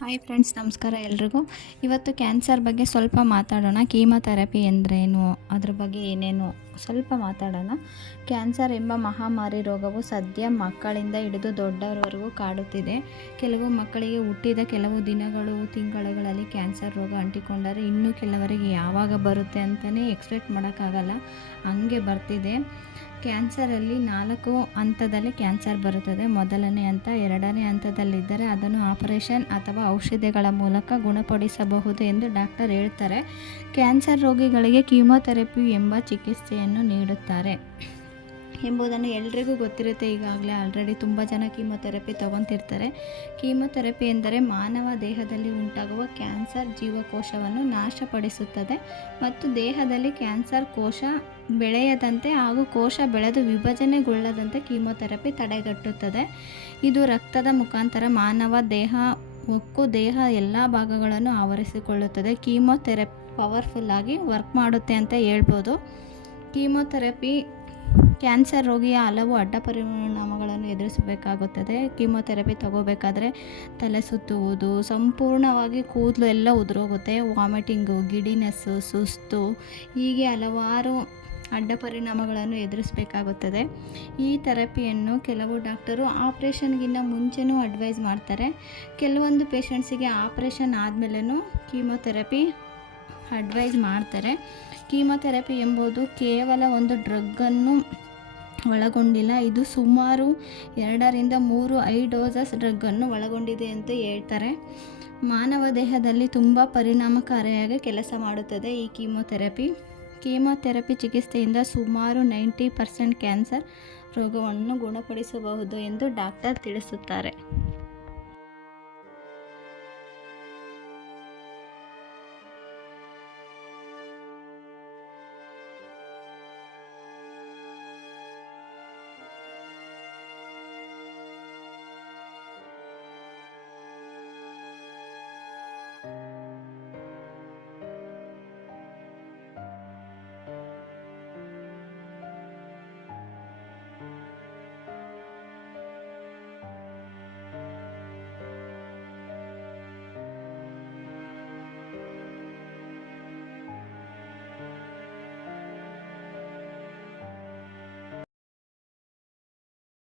Hi friends ನಮಸ್ಕಾರ ಎಲ್ರಿಗೂ. ಇವತ್ತು ಕ್ಯಾನ್ಸರ್ ಬಗ್ಗೆ ಸ್ವಲ್ಪ ಮಾತಾಡೋಣ. ಕೀಮೊಥೆರಪಿ ಎಂದರೇನು? ಅದ್ರ ಬಗ್ಗೆ ಏನೇನು? ಸ್ವಲ್ಪ ಮಾತಾಡೋಣ. ಕ್ಯಾನ್ಸರ್ ಎಂಬ ಮಹಾಮಾರಿ ರೋಗವು ಸದ್ಯ ಮಕ್ಕಳಿಂದ ಹಿಡಿದು ದೊಡ್ಡವರವರೆಗೂ ಕಾಡುತ್ತಿದೆ. ಕೆಲವು ಮಕ್ಕಳಿಗೆ ಹುಟ್ಟಿದ ಕೆಲವು ದಿನಗಳು, ತಿಂಗಳುಗಳಲ್ಲಿ ಕ್ಯಾನ್ಸರ್ ರೋಗ ಅಂಟಿಕೊಂಡರೆ ಇನ್ನೂ ಕೆಲವರಿಗೆ ಯಾವಾಗ ಬರುತ್ತೆ ಅಂತಲೇ ಎಕ್ಸ್ಪೆಕ್ಟ್ ಮಾಡೋಕ್ಕಾಗಲ್ಲ. ಹಂಗೆ ಬರ್ತಿದೆ. ಕ್ಯಾನ್ಸರಲ್ಲಿ ನಾಲ್ಕು ಹಂತದಲ್ಲಿ ಕ್ಯಾನ್ಸರ್ ಬರುತ್ತದೆ. ಮೊದಲನೇ ಹಂತ, ಎರಡನೇ ಹಂತದಲ್ಲಿದ್ದರೆ ಅದನ್ನು ಆಪರೇಷನ್ ಅಥವಾ ಔಷಧಿಗಳ ಮೂಲಕ ಗುಣಪಡಿಸಬಹುದು ಎಂದು ಡಾಕ್ಟರ್ ಹೇಳ್ತಾರೆ. ಕ್ಯಾನ್ಸರ್ ರೋಗಿಗಳಿಗೆ ಕೀಮೊಥೆರಪಿ ಎಂಬ ಚಿಕಿತ್ಸೆಯನ್ನು ನೀಡುತ್ತಾರೆ. ಎಂಬುದನ್ನು ಎಲ್ರಿಗೂ ಗೊತ್ತಿರುತ್ತೆ. ಈಗಾಗಲೇ ಆಲ್ರೆಡಿ ತುಂಬ ಜನ ಕೀಮೊಥೆರಪಿ ತಗೊತಿರ್ತಾರೆ ಕೀಮೊಥೆರಪಿ ಎಂದರೆ ಮಾನವ ದೇಹದಲ್ಲಿ ಉಂಟಾಗುವ ಕ್ಯಾನ್ಸರ್ ಜೀವಕೋಶವನ್ನು ನಾಶಪಡಿಸುತ್ತದೆ ಮತ್ತು ದೇಹದಲ್ಲಿ ಕ್ಯಾನ್ಸರ್ ಕೋಶ ಬೆಳೆಯದಂತೆ ಹಾಗೂ ಕೋಶ ಬೆಳೆದು ವಿಭಜನೆಗೊಳ್ಳದಂತೆ ಕೀಮೊಥೆರಪಿ ತಡೆಗಟ್ಟುತ್ತದೆ. ಇದು ರಕ್ತದ ಮುಖಾಂತರ ಮಾನವ ದೇಹ, ಉಕ್ಕು, ದೇಹ ಎಲ್ಲ ಭಾಗಗಳನ್ನು ಆವರಿಸಿಕೊಳ್ಳುತ್ತದೆ. ಕೀಮೊಥೆರಪಿ ಪವರ್ಫುಲ್ಲಾಗಿ ವರ್ಕ್ ಮಾಡುತ್ತೆ ಅಂತ ಹೇಳ್ಬೋದು. ಕೀಮೊಥೆರಪಿ ಕ್ಯಾನ್ಸರ್ ರೋಗಿಯ ಹಲವು ಅಡ್ಡ ಪರಿಣಾಮಗಳನ್ನು ಎದುರಿಸಬೇಕಾಗುತ್ತದೆ. ಕೀಮೊಥೆರಪಿ ತಗೋಬೇಕಾದ್ರೆ ತಲೆ ಸುತ್ತುವುದು, ಸಂಪೂರ್ಣವಾಗಿ ಕೂದಲು ಎಲ್ಲ ಉದುರೋಗುತ್ತೆ. ವಾಮಿಟಿಂಗು ಗಿಡಿನೆಸ್ಸು ಸುಸ್ತು ಹೀಗೆ ಹಲವಾರು ಅಡ್ಡ ಪರಿಣಾಮಗಳನ್ನು ಎದುರಿಸಬೇಕಾಗುತ್ತದೆ. ಈ ಥೆರಪಿಯನ್ನು ಕೆಲವು ಡಾಕ್ಟರು ಆಪ್ರೇಷನ್ಗಿಂತ ಮುಂಚೆನೂ ಅಡ್ವೈಸ್ ಮಾಡ್ತಾರೆ. ಕೆಲವೊಂದು ಪೇಷಂಟ್ಸಿಗೆ ಆಪ್ರೇಷನ್ ಆದಮೇಲೂ ಕೀಮೊಥೆರಪಿ ಅಡ್ವೈಸ್ ಮಾಡ್ತಾರೆ. ಕೀಮೊಥೆರಪಿ ಎಂಬುದು ಕೇವಲ ಒಂದು ಡ್ರಗ್ಗನ್ನು ಒಳಗೊಂಡಿಲ್ಲ, ಇದು ಸುಮಾರು ಎರಡರಿಂದ ಮೂರು ಐ ಡೋಸಸ್ ಡ್ರಗ್ಗನ್ನು ಒಳಗೊಂಡಿದೆ ಅಂತ ಹೇಳ್ತಾರೆ. ಮಾನವ ದೇಹದಲ್ಲಿ ತುಂಬ ಪರಿಣಾಮಕಾರಿಯಾಗಿ ಕೆಲಸ ಮಾಡುತ್ತದೆ ಈ ಕೀಮೊಥೆರಪಿ ಕೀಮೊಥೆರಪಿ ಚಿಕಿತ್ಸೆಯಿಂದ ಸುಮಾರು ನೈಂಟಿ ಪರ್ಸೆಂಟ್ ಕ್ಯಾನ್ಸರ್ ರೋಗವನ್ನು ಗುಣಪಡಿಸಬಹುದು ಎಂದು ಡಾಕ್ಟರ್ ತಿಳಿಸುತ್ತಾರೆ.